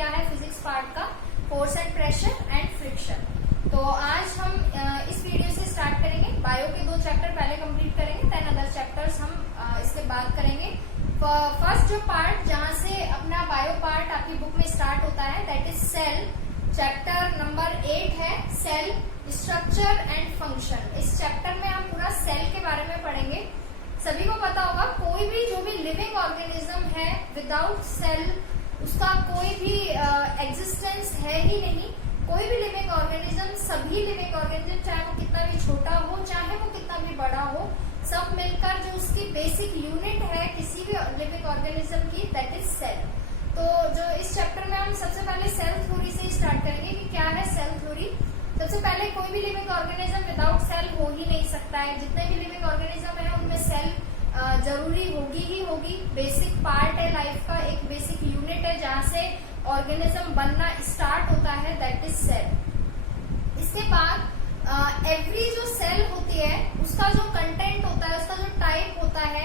क्या है physics part का, force and pressure and friction. तो आज हम इस वीडियो से स्टार्ट करेंगे। बायो के 2 चैप्टर पहले कंप्लीट करेंगे, देन अदर चैप्टर्स हम इसके बाद करेंगे। फर्स्ट जो पार्ट जहां से अपना बायो पार्ट आपकी बुक में स्टार्ट होता है that is cell. Chapter number 8 है सेल स्ट्रक्चर एंड फंक्शन। इस चैप्टर में हम पूरा सेल के बारे में पढ़ेंगे। सभी को पता होगा कोई भी जो भी लिविंग ऑर्गेनिज्म है विदाउट सेल उसका कोई भी एग्जिस्टेंस है ही नहीं। कोई भी लिविंग ऑर्गेनिज्म, सभी लिविंग ऑर्गेनिज्म चाहे वो कितना भी छोटा हो चाहे वो कितना भी बड़ा हो, सब मिलकर जो उसकी बेसिक यूनिट है किसी भी लिविंग ऑर्गेनिज्म की दैट इज सेल। तो जो इस चैप्टर में हम सबसे पहले सेल थ्योरी से स्टार्ट करेंगे कि क्या है सेल थ्योरी। सबसे पहले कोई भी लिविंग ऑर्गेनिज्म विदाउट सेल हो ही नहीं सकता है। जितने भी लिविंग ऑर्गेनिज्म है उनमें सेल जरूरी होगी ही होगी। बेसिक पार्ट है लाइफ का, एक बेसिक यूनिट है जहां से ऑर्गेनिज्म बनना स्टार्ट होता है दैट इज सेल। इसके बाद एवरी जो सेल होती है उसका जो कंटेंट होता है, उसका जो टाइप होता है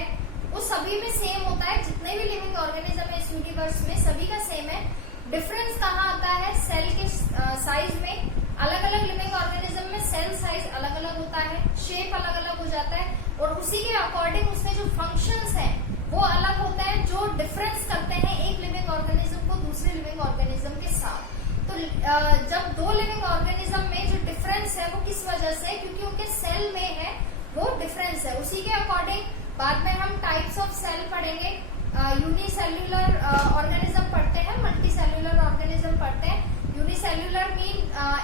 वो सभी में सेम होता है। जितने भी लिविंग ऑर्गेनिज्म है इस यूनिवर्स में सभी का सेम है। डिफरेंस कहाँ आता है सेल के साइज में। अलग अलग लिविंग ऑर्गेनिज्म में सेल साइज अलग अलग होता है, शेप अलग अलग हो जाता है और उसी के अकॉर्डिंग उसके जो फंक्शंस हैं वो अलग होते हैं जो डिफरेंस करते हैं एक लिविंग ऑर्गेनिज्म को दूसरे लिविंग ऑर्गेनिज्म के साथ। तो जब 2 लिविंग ऑर्गेनिज्म में जो डिफरेंस है वो किस वजह से, क्योंकि उनके सेल में है वो डिफरेंस है। उसी के अकॉर्डिंग बाद में हम टाइप्स ऑफ सेल पढ़ेंगे। यूनिसेल्युलर ऑर्गेनिज्म पढ़ते हैं, मल्टी सेल्युलर ऑर्गेनिज्म पढ़ते हैं। यूनिसेल्युलर मीन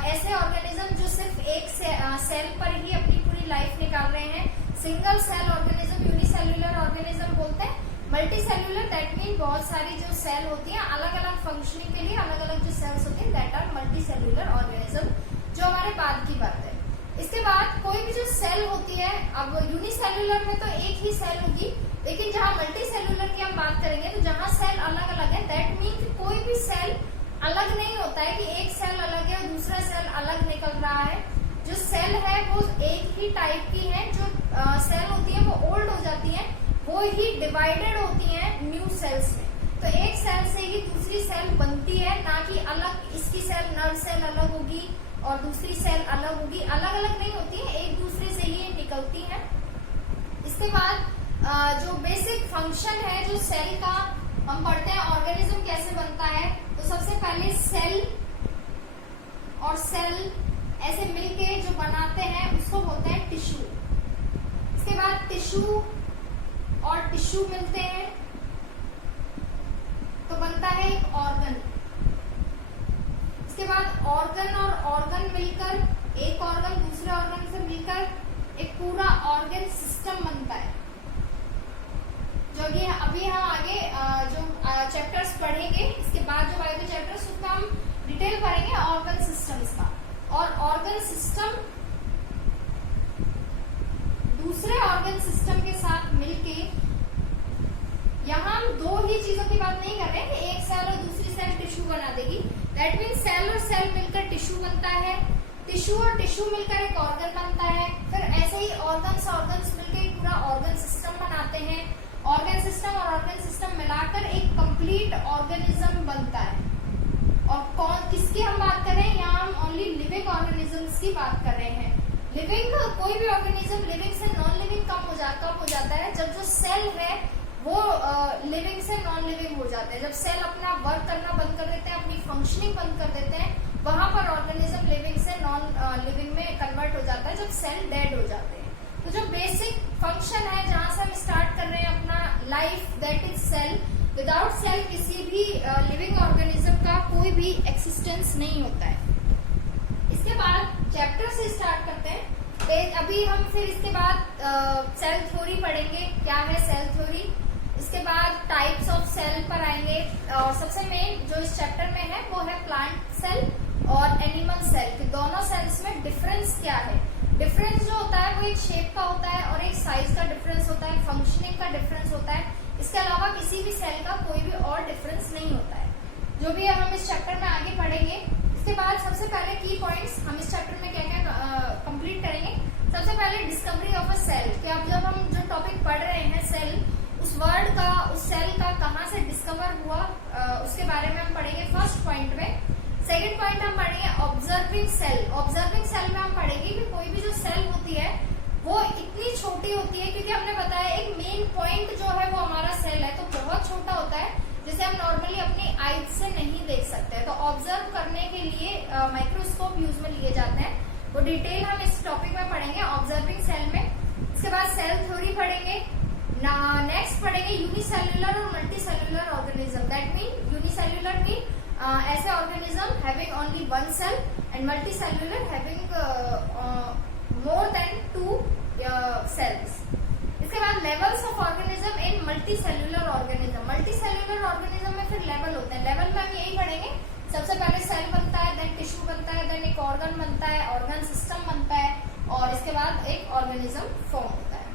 ऐसे ऑर्गेनिज्म जो सिर्फ एक सेल पर ही अपनी पूरी लाइफ निकाल रहे हैं। Single cell organism unicellular organism बोलते हैं। मल्टी सेल्युलर दैट मीन बहुत सारी जो सेल होती है अलग अलग फंक्शनिंग के लिए अलग अलग जो सेल्स होती है that are multicellular organism, जो हमारे बाद की बात है। इसके बाद कोई भी जो सेल होती है, अब यूनिसेल्युलर में तो एक ही सेल होगी, लेकिन जहां मल्टी सेल्युलर की हम बात करेंगे तो जहां सेल अलग अलग है दैट मीन कोई भी सेल अलग नहीं होता है कि एक सेल अलग है और दूसरा सेल अलग निकल रहा है। जो सेल है वो एक ही टाइप की है। जो सेल होती है वो ओल्ड हो जाती है, वो ही डिवाइडेड होती है न्यू सेल्स में। तो एक सेल से ही दूसरी सेल बनती है, ना कि अलग इसकी सेल नर सेल अलग होगी और दूसरी सेल अलग होगी। अलग अलग नहीं होती है, एक दूसरे से ही निकलती है। इसके बाद जो बेसिक फंक्शन है जो सेल का हम पढ़ते हैं ऑर्गेनिज्म कैसे बनता है। तो सबसे पहले सेल और सेल ऐसे मिलके जो बनाते हैं उसको बोलते हैं टिश्यू। इसके बाद टिश्यू और टिश्यू मिलते हैं तो बनता है एक ऑर्गन। इसके बाद ऑर्गन और ऑर्गन मिलकर एक ऑर्गन दूसरे ऑर्गन से मिलकर एक पूरा ऑर्गन सिस्टम बनता है, जो कि अभी हम आगे जो चैप्टर्स पढ़ेंगे इसके बाद जो बायो के चैप्टर्स उसमें हम डिटेल पढ़ेंगे ऑर्गन सिस्टम्स का। और ऑर्गन सिस्टम दूसरे ऑर्गन सिस्टम के साथ मिलके, यहाँ हम 2 ही चीजों की बात नहीं कर रहे हैं कि एक सेल और दूसरी सेल टिश्यू बना देगी। दैट मीन सेल और सेल मिलकर टिश्यू बनता है, टिश्यू और टिश्यू मिलकर एक ऑर्गन बनता है। फिर ऐसे ही ऑर्गन्स मिलकर एक पूरा ऑर्गन सिस्टम बनाते हैं। ऑर्गन सिस्टम और ऑर्गन सिस्टम मिलाकर एक कंप्लीट ऑर्गेनिज्म बनता है। और किसकी हम बात कर रहे हैं, यहाँ हम ओनली लिविंग ऑर्गेनिजम्स की बात कर रहे हैं। लिविंग कोई भी ऑर्गेनिज्म लिविंग से नॉन लिविंग कब हो जाता है जब जो सेल है वो लिविंग से नॉन लिविंग हो जाते हैं। जब सेल अपना वर्क करना बंद कर देते हैं, अपनी फंक्शनिंग बंद कर देते हैं, वहां पर ऑर्गेनिज्म लिविंग से नॉन लिविंग में कन्वर्ट हो जाता है जब सेल डेड हो जाते हैं। तो जो बेसिक फंक्शन है जहां से हम स्टार्ट कर रहे हैं अपना life that is cell. Without cell किसी भी लिविंग ऑर्गेनिज्म का कोई भी एक्सिस्टेंस नहीं होता है। इसके बाद चैप्टर से स्टार्ट करते हैं। अभी हम फिर इसके बाद सेल थ्योरी पढ़ेंगे, क्या है सेल थ्योरी। इसके बाद टाइप्स ऑफ सेल पर आएंगे और सबसे मेन जो इस चैप्टर में है वो है प्लांट सेल और एनिमल सेल कि दोनों सेल्स में डिफरेंस क्या है। डिफरेंस जो होता है वो एक शेप का होता है और एक साइज का डिफरेंस होता है, फंक्शनिंग का डिफरेंस होता है। इसके अलावा किसी भी सेल का कोई भी और डिफरेंस नहीं होता है, जो भी हम इस चैप्टर में आगे पढ़ेंगे। इसके बाद सबसे पहले की पॉइंट्स हम इस चैप्टर में क्या क्या कंप्लीट करेंगे। सबसे पहले डिस्कवरी ऑफ अ सेल कि अब जब हम जो टॉपिक पढ़ रहे हैं सेल, उस वर्ड का, उस सेल का कहाँ से डिस्कवर हुआ, उसके बारे में हम पढ़ेंगे फर्स्ट पॉइंट में। सेकंड पॉइंट हम पढ़ेंगे ऑब्जर्विंग सेल। ऑब्जर्विंग सेल में हम पढ़ेंगे कि कोई भी जो सेल होती है वो इतनी छोटी होती है, क्योंकि हमने बताया एक मेन पॉइंट जो है वो हमारा सेल है तो बहुत छोटा होता है, जिसे हम नॉर्मली अपनी आईज से नहीं देख सकते। तो ऑब्जर्व करने के लिए माइक्रोस्कोप यूज में लिए जाते हैं। वो डिटेल हम इस टॉपिक में पढ़ेंगे ऑब्जर्विंग सेल में। इसके बाद सेल थ्योरी पढ़ेंगे। नेक्स्ट पढ़ेंगे यूनिसेल्युलर और multicellular organism. That mean unicellular mean ऐसे organism having only one cell and multicellular having more than 2 cells। इसके बाद levels of organism in multicellular organism. Multicellular organism में फिर लेवल होते हैं। लेवल में हम यही पढ़ेंगे, सबसे पहले सेल बनता है, देन टिश्यू बनता है, देन एक ऑर्गन बनता है, ऑर्गन सिस्टम बनता है, और इसके बाद एक ऑर्गेनिज्म फॉर्म होता है।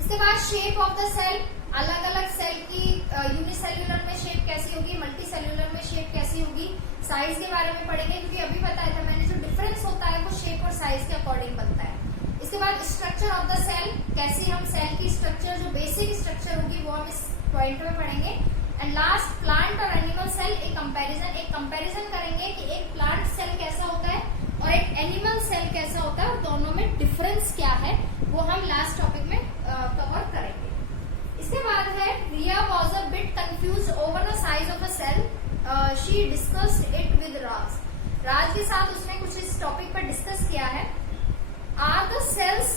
इसके बाद शेप ऑफ द सेल, अलग अलग सेल की यूनिसेल्युलर में शेप कैसी होगी, मल्टीसेल्युलर में शेप कैसी होगी, साइज के बारे में पढ़ेंगे, क्योंकि अभी बताया था मैंने जो डिफरेंस होता है वो शेप और साइज के अकॉर्डिंग बनता है। इसके बाद स्ट्रक्चर ऑफ द सेल, कैसी हम सेल की स्ट्रक्चर, जो बेसिक स्ट्रक्चर होगी वो हम इस पॉइंट में पढ़ेंगे। एंड लास्ट प्लांट और एनिमल सेल, एक कंपैरिजन करेंगे कि एक प्लांट सेल कैसा होता है और एक एनिमल सेल कैसा होता है और दोनों में डिफरेंस क्या है, वो हम लास्ट टॉपिक में कवर करेंगे। इसके बाद है Riya was a bit confuse over the size of a cell, she discussed it with Raj के साथ उसने कुछ इस टॉपिक पर डिस्कस किया है। Are the cells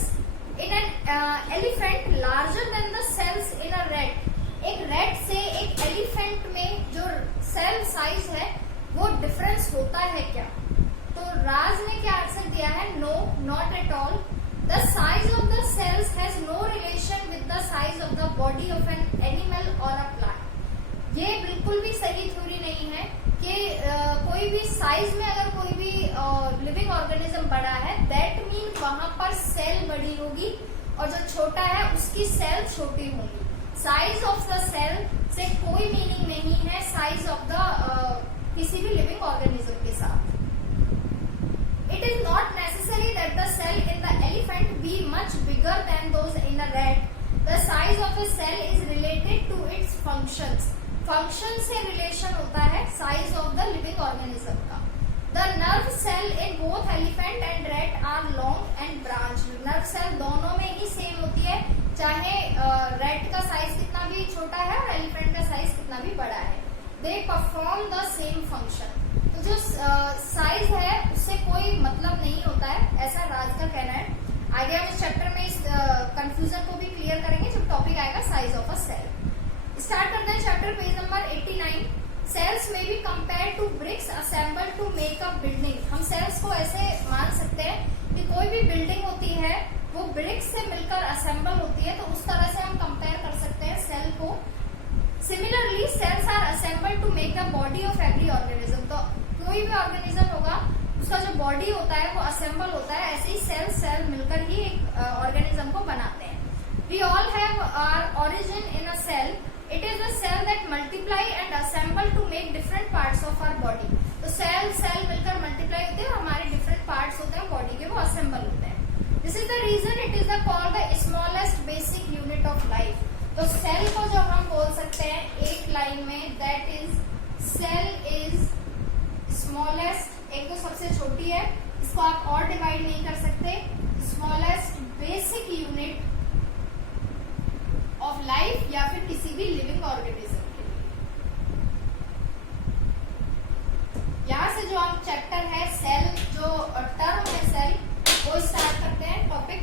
in an elephant larger than the cells in a rat. एक रैट से एक एलिफेंट में जो सेल साइज है वो डिफरेंस होता है क्या? तो राज ने क्या आंसर दिया है, no not at all. The size of the cells has no relation with the size of the body of an animal और अ प्लांट। ये बिल्कुल भी सही थ्योरी नहीं है कि कोई भी साइज में अगर कोई भी लिविंग ऑर्गेनिज्म बड़ा है दैट मीन वहां पर सेल बड़ी होगी और जो छोटा है उसकी सेल छोटी होगी। साइज ऑफ द सेल से कोई मीनिंग नहीं है साइज ऑफ द किसी भी लिविंग ऑर्गेनिज्म के साथ। It is not necessary that the cell in the elephant be much bigger than those in a rat. The size of a cell is related to its functions. Function से relation होता है size of the living organism का। The nerve cell in both elephant and rat are long and branch. Nerve cell दोनों में ही same होती है, चाहे rat का साइज कितना भी छोटा है और एलिफेंट का साइज कितना भी बड़ा है। They perform the same function. तो जो साइज है उससे कोई मतलब नहीं होता है, ऐसा राज का कहना है। आगे हम इस चैप्टर में इस कंफ्यूजन को भी क्लियर करेंगे जब टॉपिक आएगा size of a cell. Start करते हैं चैप्टर पेज नंबर 89। सेल्स में be compare to bricks assemble to make a building. हम सेल्स को ऐसे मान सकते हैं कि कोई भी बिल्डिंग होती है वो ब्रिक्स से मिलकर असेंबल होती है, तो उस तरह से हम कंपेयर कर सकते हैं सेल को। Similarly cells are assemble to make the body of every organism. तो कोई भी ऑर्गेनिज्म होगा उसका जो बॉडी होता है वो असेंबल होता है, ऐसे ही सेल मिलकर ही एक ऑर्गेनिज्म को बनाते हैं। We all have our origin in a cell. It is the cell that multiply and assemble to make different parts of our body. तो सेल मिलकर मल्टीप्लाई होते हैं और हमारे डिफरेंट पार्ट्स होते हैं बॉडी के, वो असेंबल होते हैं। This is the reason it is the called the smallest basic unit of life. तो सेल को जब हम बोल सकते हैं एक लाइन में, that is cell is smallest, एक तो सबसे छोटी है, इसको आप और डिवाइड नहीं कर सकते, smallest basic unit of life या फिर किसी भी लिविंग ऑर्गेनिज्म के लिए। यहां से जो हम चैप्टर है सेल, जो टर्म है सेल, वो स्टार्ट करते हैं टॉपिक।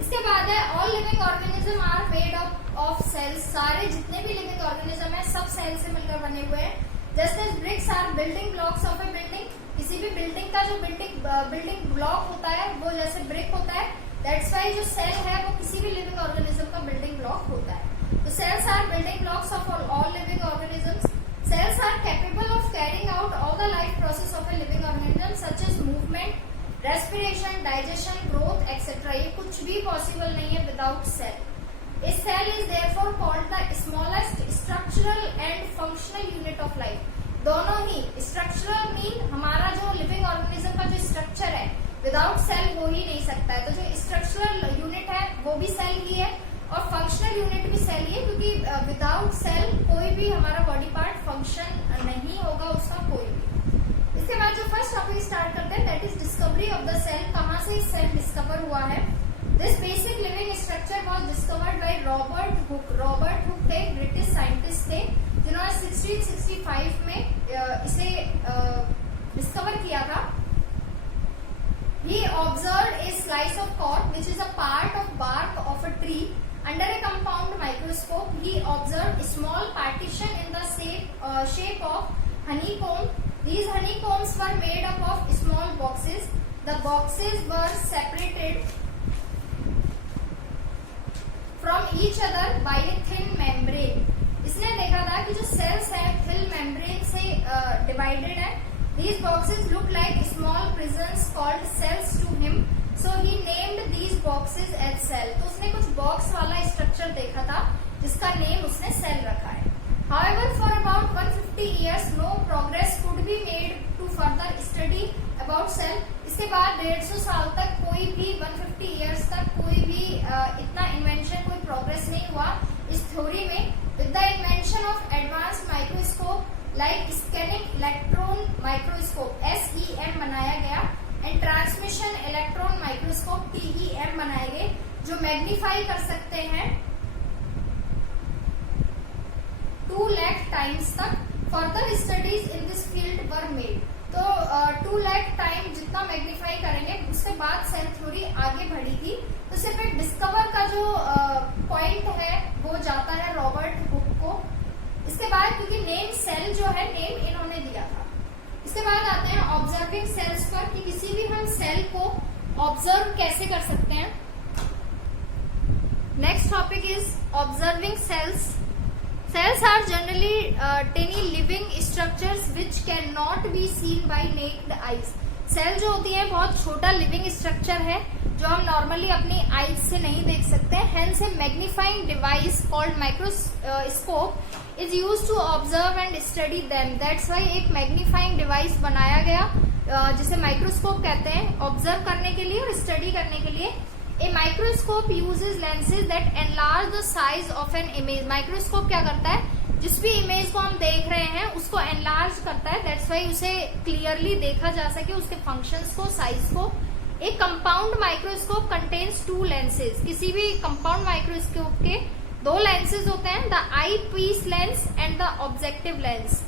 इसके बाद है all living organism are made of cells. सारे जितने भी लिविंग ऑर्गेनिज्म है सब सेल से मिलकर बने हुए हैं। Just as bricks are building blocks of a building. किसी भी बिल्डिंग का जो बिल्डिंग ब्लॉक होता है वो जैसे ब्रिक होता है, दैट्स वाई जो सेल है वो किसी भी लिविंग ऑर्गेनिज्म का बिल्डिंग ब्लॉक होता है। तो cells are building blocks of all living organisms. Cells are capable of carrying out all the life process of a living organism such as movement, respiration, digestion, growth etcetera. ये कुछ भी possible नहीं है without cell. A cell is therefore called the smallest structural and functional unit of life. दोनों ही structural mean हमारा जो living organism का जो स्ट्रक्चर है विदाउट सेल हो ही नहीं सकता है। तो जो स्ट्रक्चरल यूनिट है वो भी सेल ही है और फंक्शनल यूनिट भी सेल ही है, क्योंकि विदाउट सेल कोई भी हमारा बॉडी पार्ट फंक्शन नहीं होगा उसका कोई भी। इसके बाद जो फर्स्ट टॉपिक स्टार्ट करते हैं that is discovery of the cell. कहाँ से सेल डिस्कवर हुआ है? This basic living structure was discovered by Robert Hooke. Robert Hooke एक ब्रिटिश साइंटिस्ट थे जिन्होंने 1665 में इसे डिस्कवर किया था। He observed a slice of cork which is a part of bark of a tree under a compound microscope. He observed a small partition in the shape of honeycomb. These honeycombs were made up of small boxes. The boxes were separated from each other by a thin membrane. इसने देखा था कि जो sales है thin membrane से divided है। These boxes look like small prisons called cells to him, so he named these boxes as cell. तो उसने कुछ बॉक्स वाला स्ट्रक्चर देखा था जिसका नेम उसने सेल रखा है। However, for about 150 years, no progress could be made to further study about cell. इसके बाद 150 साल तक कोई भी 150 years तक कोई भी इतना इन्वेंशन कोई प्रोग्रेस नहीं हुआ इस थ्योरी में। With the invention of advanced microscope like scanning electron microscope SEM बनाया गया and transmission electron microscope TEM बनाए गए जो मैग्नीफाई कर सकते हैं 2 लाख टाइम्स तक। Further studies in this field were made. तो 2 लाख टाइम जितना मैग्नीफाई करेंगे उसके बाद सेल थ्योरी आगे बढ़ी थी। तो सिर्फ एक डिस्कवर का जो पॉइंट है वो जाता है रॉबर्ट हुक को। इसके बाद क्योंकि नेम सेल जो है नेम इन्होंने दिया था। इसके बाद आते हैं ऑब्जर्विंग सेल्स पर कि किसी भी हम सेल को ऑब्जर्व कैसे कर सकते हैं। Next topic is observing cells. Cells are generally tiny living structures which cannot be seen by naked eyes. Cell जो होती है बहुत छोटा लिविंग स्ट्रक्चर है जो हम नॉर्मली अपनी आईज से नहीं देख सकते। Hence a magnifying device called microscope is used to observe and study them. That's why एक मैग्नीफाइंग डिवाइस बनाया गया जिसे माइक्रोस्कोप कहते हैं ऑब्जर्व करने के लिए और स्टडी करने के लिए। A microscope uses lenses that enlarge the size of an image. Microscope क्या करता है? जिस भी इमेज को हम देख रहे हैं उसको एनलार्ज करता है। दैट्स वाई उसे क्लियरली देखा जा सके उसके फंक्शंस को साइज को। एक कंपाउंड माइक्रोस्कोप कंटेन्स 2 लेंसेज। किसी भी कंपाउंड माइक्रोस्कोप के 2 लेंसेज होते हैं, the eyepiece lens and the objective lens.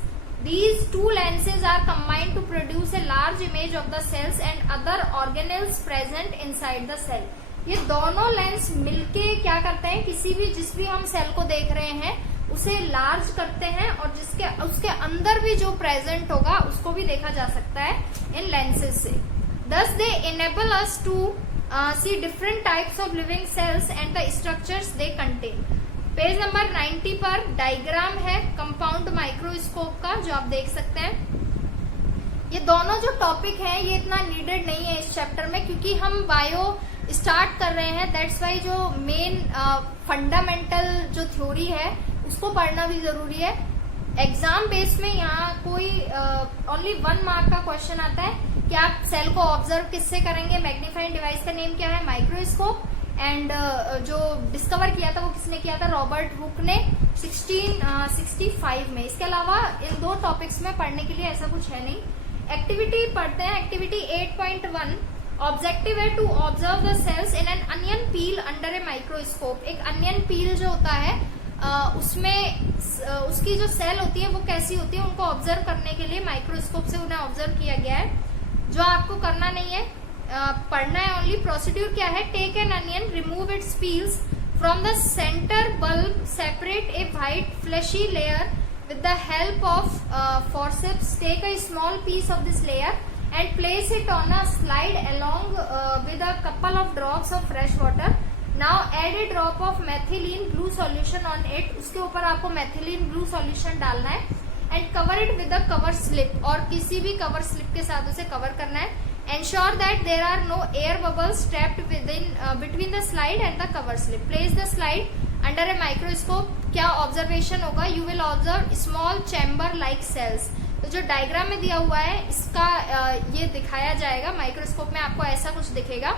These 2 lenses are combined to produce a large image of the cells and other organelles present inside the cell. ये दोनों lens मिलके क्या करते हैं किसी भी जिस भी हम सेल को देख रहे हैं उसे लार्ज करते हैं और जिसके उसके अंदर भी जो प्रेजेंट होगा उसको भी देखा जा सकता है इन लेंसेज से। Thus they enable us to see different types of living cells and the structures they contain. Page number 90 पर डायग्राम है कंपाउंड माइक्रोस्कोप का जो आप देख सकते हैं। ये दोनों जो टॉपिक हैं ये इतना नीडेड नहीं है इस चैप्टर में क्योंकि हम बायो स्टार्ट कर रहे हैं। दैट्स वाई जो मेन फंडामेंटल जो थ्योरी है उसको पढ़ना भी जरूरी है। एग्जाम बेस में यहाँ कोई ओनली 1 मार्क का क्वेश्चन आता है कि आप सेल को ऑब्जर्व किससे करेंगे। मैग्नीफाइंग डिवाइस का नेम क्या है? माइक्रोस्कोप। एंड जो डिस्कवर किया था वो किसने किया था? रॉबर्ट हुक ने 1665 में। इसके अलावा इन 2 टॉपिक्स में पढ़ने के लिए ऐसा कुछ है नहीं। एक्टिविटी पढ़ते हैं। एक्टिविटी 8.1 ऑब्जेक्टिव है to observe the cells in an onion peel under a microscope. एक अनियन पील जो होता है उसमें उसकी जो सेल होती है वो कैसी होती है उनको ऑब्जर्व करने के लिए माइक्रोस्कोप से उन्हें ऑब्जर्व किया गया है। जो आपको करना नहीं है पढ़ना है ओनली। प्रोसीड्यूर क्या है? Take an onion, remove its peels from the centre bulb, separate a white fleshy layer with the help of forceps. Take a small piece of this layer and place it on a slide along with a couple of drops of fresh water. Now add a drop of methylene blue solution on it. उसके ऊपर आपको methylene blue solution डालना है and cover it with a cover slip और किसी भी cover slip के साथ उसे cover करना है। Ensure that there are no air bubbles trapped between the slide and the cover slip. Place the slide under a microscope. क्या observation होगा? You will observe small chamber like cells. तो जो diagram में दिया हुआ है इसका ये दिखाया जाएगा। माइक्रोस्कोप में आपको ऐसा कुछ दिखेगा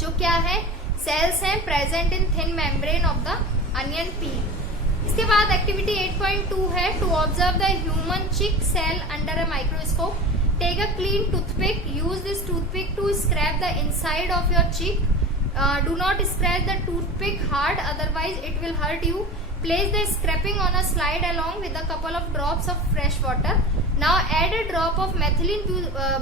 जो क्या है? सेल्स हैं present in thin membrane of the onion peel. इसके बाद एक्टिविटी 8.2 है to observe the human cheek cell under a microscope. Take a clean toothpick. Use this toothpick to scrape the inside of your cheek. Do not scratch the toothpick hard, otherwise it will hurt you. Place the scraping on a slide along with a couple of drops of fresh water. Now add a drop of methylene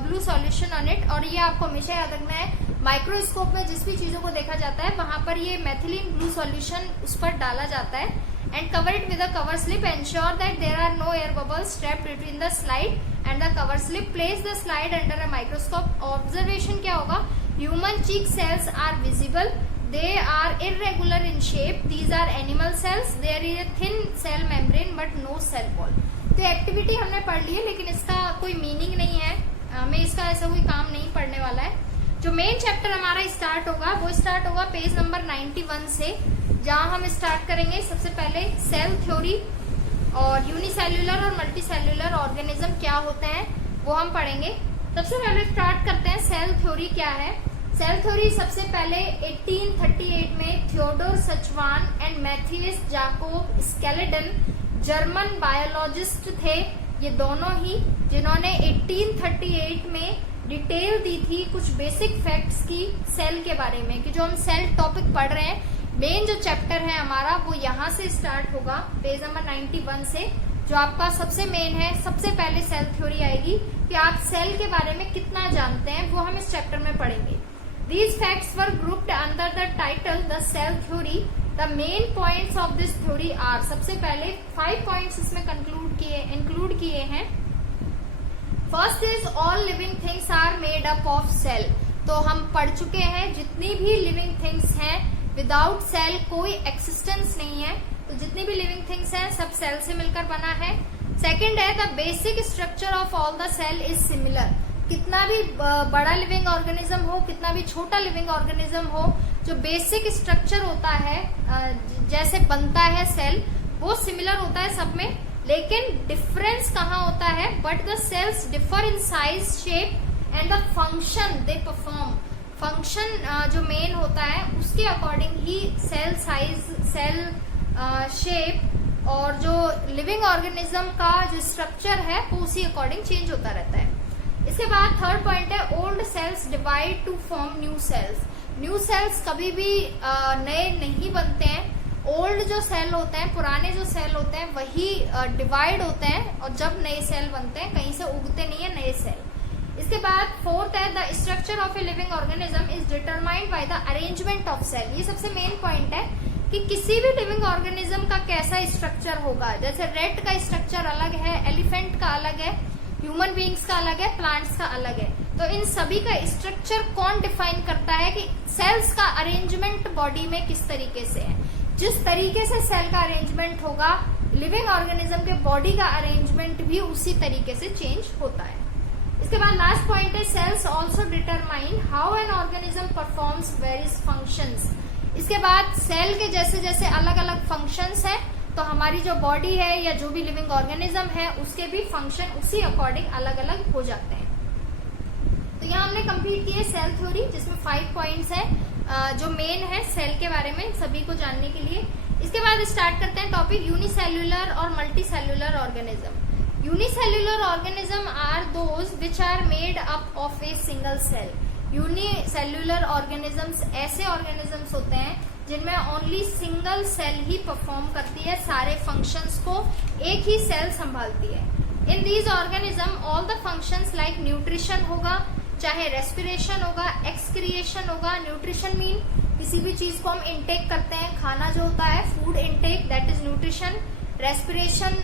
blue solution on it. और ये आपको हमेशा याद रखना है, microscope में जिस भी चीजों को देखा जाता है वहां पर ये मेथिलीन ब्लू सॉल्यूशन उस पर डाला जाता है. And cover it with a cover slip. Ensure that there are no air bubbles trapped between the slide and the cover slip. Place the slide under a microscope. Observation क्या होगा? Human cheek cells are visible. They are irregular in shape. These are animal cells. There is a thin cell membrane but no cell wall. तो activity हमने पढ़ ली है, लेकिन इसका कोई meaning नहीं है, हमें इसका ऐसा कोई काम नहीं पढ़ने वाला है. जो मेन चैप्टर हमारा स्टार्ट होगा वो स्टार्ट होगा पेज नंबर 91 से, जहां हम स्टार्ट करेंगे सबसे पहले सेल थ्योरी और यूनिसेल्युलर और मल्टीसेल्युलर ऑर्गेनिज्म क्या होते हैं वो हम पढ़ेंगे. सबसे पहले स्टार्ट करते हैं सेल थ्योरी क्या है. सेल थ्योरी सबसे पहले 1838 में Theodor Schwann and Matthias Jakob Schleiden German biologist थे. ये दोनों ही जिन्होंने 1838 में डिटेल दी थी कुछ बेसिक फैक्ट्स की सेल के बारे में, कि जो हम सेल टॉपिक पढ़ रहे हैं, मेन जो चैप्टर है हमारा वो यहाँ से स्टार्ट होगा पेज नंबर 91 से. जो आपका सबसे मेन है, सबसे पहले सेल थ्योरी आएगी कि आप सेल के बारे में कितना जानते हैं, वो हम इस चैप्टर में पढ़ेंगे. These facts were grouped under the title the cell theory. The main points of this theory are, सबसे पहले 5 points इसमें include किए हैं. First is all living things are made up of cell. तो हम पढ़ चुके हैं जितनी भी living things हैं without cell कोई existence नहीं है. तो जितनी भी living things हैं सब cell से मिलकर बना है. Second है the basic structure of all the cell is similar. कितना भी बड़ा लिविंग ऑर्गेनिज्म हो, कितना भी छोटा लिविंग ऑर्गेनिज्म हो, जो बेसिक स्ट्रक्चर होता है, जैसे बनता है सेल, वो सिमिलर होता है सब में. लेकिन डिफरेंस कहाँ होता है? But the cells differ in size, shape and the function they perform. Function जो मेन होता है उसके अकॉर्डिंग ही सेल साइज, सेल शेप और जो लिविंग ऑर्गेनिज्म का जो स्ट्रक्चर है वो उसी अकॉर्डिंग चेंज होता रहता है. इसके बाद थर्ड पॉइंट है old cells divide to form new cells. New cells कभी भी नए नहीं बनते हैं. ओल्ड जो सेल होते हैं, पुराने जो सेल होते हैं, वही डिवाइड होते हैं और जब नए सेल बनते हैं, कहीं से उगते नहीं है नए सेल. इसके बाद फोर्थ है the structure of a living organism is determined by the arrangement of cell. ये सबसे मेन पॉइंट है कि किसी भी लिविंग ऑर्गेनिज्म का कैसा स्ट्रक्चर होगा. जैसे रेट का स्ट्रक्चर अलग है, एलिफेंट का अलग है, ह्यूमन बींग्स का अलग है, प्लांट्स का अलग है. तो इन सभी का स्ट्रक्चर कौन डिफाइन करता है कि सेल्स का अरेंजमेंट बॉडी में किस तरीके से है. जिस तरीके से सेल का अरेंजमेंट होगा, लिविंग ऑर्गेनिज्म के बॉडी का अरेंजमेंट भी उसी तरीके से चेंज होता है. इसके बाद लास्ट पॉइंट है cells also determine how an organism performs various functions. इसके बाद सेल के जैसे जैसे अलग अलग फंक्शंस हैं, तो हमारी जो बॉडी है या जो भी लिविंग ऑर्गेनिज्म है उसके भी फंक्शन उसी अकॉर्डिंग अलग अलग हो जाते हैं. तो यहाँ हमने कंप्लीट की है सेल थ्योरी, जिसमें 5 पॉइंट्स हैं जो मेन है सेल के बारे में सभी को जानने के लिए. इसके बाद स्टार्ट करते हैं टॉपिक यूनिसेल्युलर और multicellular organism. Unicellular organism are those which are made up of a single cell. Unicellular organisms ऐसे ऑर्गेनिजम्स होते हैं जिनमें ओनली सिंगल सेल ही परफॉर्म करती है, सारे फंक्शंस को एक ही सेल संभालती है. In these organism all the functions like nutrition होगा, चाहे रेस्पिरेशन होगा, एक्सक्रिएशन होगा. न्यूट्रिशन मीन किसी भी चीज को हम इनटेक करते हैं, खाना जो होता है food intake, that is nutrition. Respiration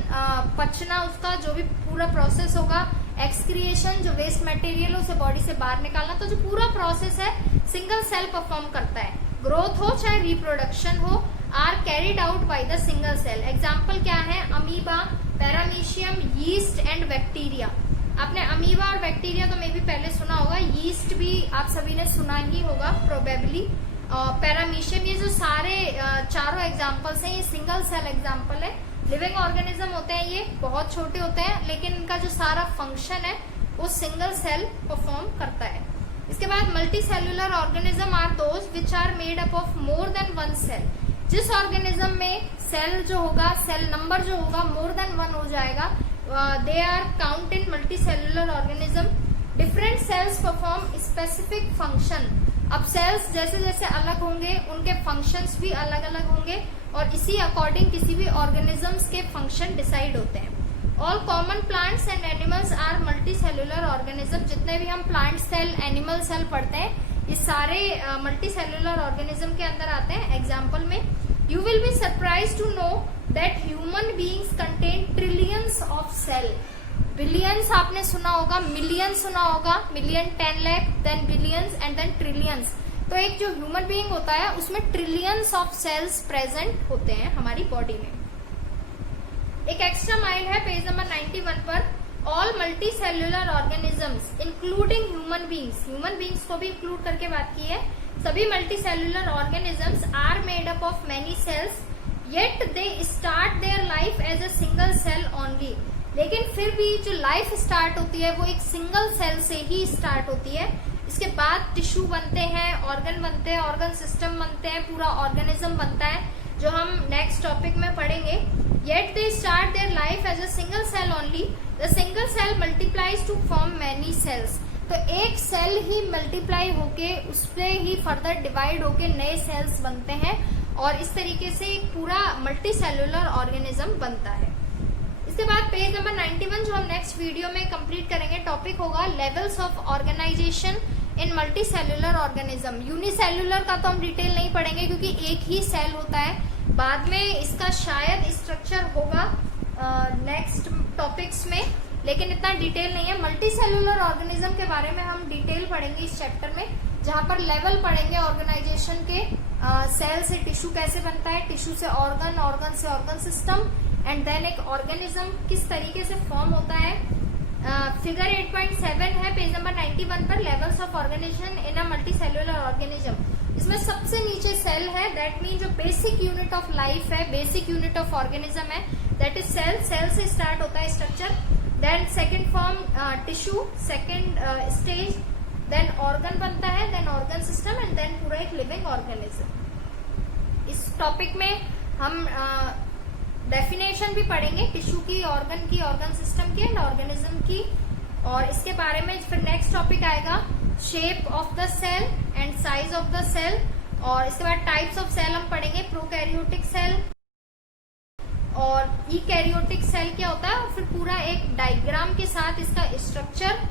पचना, उसका जो भी पूरा प्रोसेस होगा. एक्सक्रिएशन जो वेस्ट मटेरियल है उसे बॉडी से बाहर निकालना. तो जो पूरा प्रोसेस है सिंगल सेल परफॉर्म करता है. ग्रोथ हो चाहे रिप्रोडक्शन हो are carried out by the single cell. Example क्या है? Amoeba, paramecium, yeast and bacteria. आपने अमीबा और बैक्टीरिया तो मे भी पहले सुना होगा, यीस्ट भी आप सभी ने सुना ही होगा प्रोबेबली. पैरामीशियम, ये जो सारे चारों एग्जाम्पल्स हैं ये सिंगल सेल एग्जाम्पल है. लिविंग ऑर्गेनिज्म होते हैं, ये बहुत छोटे होते हैं लेकिन इनका जो सारा फंक्शन है वो सिंगल सेल परफॉर्म करता है. इसके बाद multicellular organism are those which are made up of more than one cell. जिस ऑर्गेनिज्म में सेल जो होगा, सेल नंबर जो होगा मोर देन 1 हो जाएगा, they are count in multicellular organism. Different cells perform specific function. अब cells जैसे जैसे अलग होंगे उनके फंक्शंस भी अलग अलग होंगे और इसी अकॉर्डिंग किसी भी ऑर्गेनिजम्स के फंक्शन डिसाइड होते हैं। All common plants and animals are multicellular organism. जितने भी हम प्लांट सेल, एनिमल सेल पढ़ते हैं, ये सारे मल्टी सेलुलर ऑर्गेनिज्म के अंदर आते हैं। एग्जाम्पल में you will be surprise to know that human beings contain trillions of cell. Billions आपने सुना होगा, मिलियन सुना होगा, million 10 lakh, then billions and then trillions. तो एक जो ह्यूमन बीइंग होता है उसमें ट्रिलियंस ऑफ सेल्स प्रेजेंट होते हैं हमारी बॉडी में। एक एक्स्ट्रा माइल है पेज नंबर 91 पर। All multicellular organisms including human beings, human beings को भी इंक्लूड करके बात की है। सभी multicellular organisms are made up of many cells, yet they start their life as a single cell only. लेकिन फिर भी जो लाइफ स्टार्ट होती है वो एक सिंगल सेल से ही स्टार्ट होती है। इसके बाद टिश्यू बनते हैं, ऑर्गन बनते हैं, ऑर्गन सिस्टम बनते हैं, पूरा ऑर्गेनिज्म बनता है जो हम नेक्स्ट टॉपिक में पढ़ेंगे। Yet they start their life as a single cell only. The single cell multiplies to form many cells. तो एक सेल ही मल्टीप्लाई होके उससे ही फर्दर डिवाइड होके नए सेल्स बनते हैं और इस तरीके से एक पूरा मल्टी सेलुलर ऑर्गेनिज्म बनता है। इसके बाद पेज नंबर 91 जो हम नेक्स्ट वीडियो में कंप्लीट करेंगे, टॉपिक होगा levels of organisation in multicellular organism. Unicellular का तो हम डिटेल नहीं पढ़ेंगे क्योंकि एक ही सेल होता है, बाद में इसका शायद स्ट्रक्चर होगा नेक्स्ट टॉपिक्स में, लेकिन इतना डिटेल नहीं है। मल्टी सेलुलर ऑर्गेनिज्म के बारे में हम डिटेल पढ़ेंगे इस चैप्टर में, जहां पर लेवल पढ़ेंगे ऑर्गेनाइजेशन के। सेल से टिश्यू कैसे बनता है, टिश्यू से ऑर्गन, ऑर्गन से ऑर्गन सिस्टम, एंड देन एक ऑर्गेनिज्म किस तरीके से फॉर्म होता है। फिगर 8.7 है पेज नंबर 91 पर, levels of organisation in a multicellular organism. इसमें सबसे नीचे सेल है, दैट मीन जो बेसिक यूनिट ऑफ लाइफ है, बेसिक यूनिट ऑफ ऑर्गेनिज्म है, दैट इज सेल। सेल से स्टार्ट होता है structure, then second form tissue, second stage, then organ बनता है, then organ system and then पूरा एक लिविंग ऑर्गेनिज्म। इस टॉपिक में हम डेफिनेशन भी पढ़ेंगे टिश्यू की, ऑर्गन की, ऑर्गन सिस्टम की एंड ऑर्गेनिज्म की, और इसके बारे में फिर नेक्स्ट टॉपिक आएगा shape of the cell and size of the cell, और इसके बाद टाइप्स ऑफ सेल हम पढ़ेंगे, प्रोकैरियोटिक सेल और ईकैरियोटिक सेल क्या होता है, और फिर पूरा एक डायग्राम के साथ इसका स्ट्रक्चर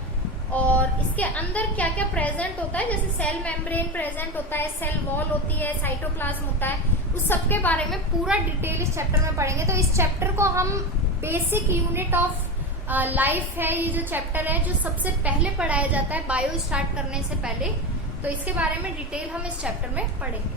और इसके अंदर क्या क्या प्रेजेंट होता है, जैसे सेल मेम्ब्रेन प्रेजेंट होता है, सेल वॉल होती है, साइटोप्लाज्म होता है, उस सब के बारे में पूरा डिटेल इस चैप्टर में पढ़ेंगे। तो इस चैप्टर को हम बेसिक यूनिट ऑफ लाइफ है, ये जो चैप्टर है जो सबसे पहले पढ़ाया जाता है बायो स्टार्ट करने से पहले, तो इसके बारे में डिटेल हम इस चैप्टर में पढ़ेंगे।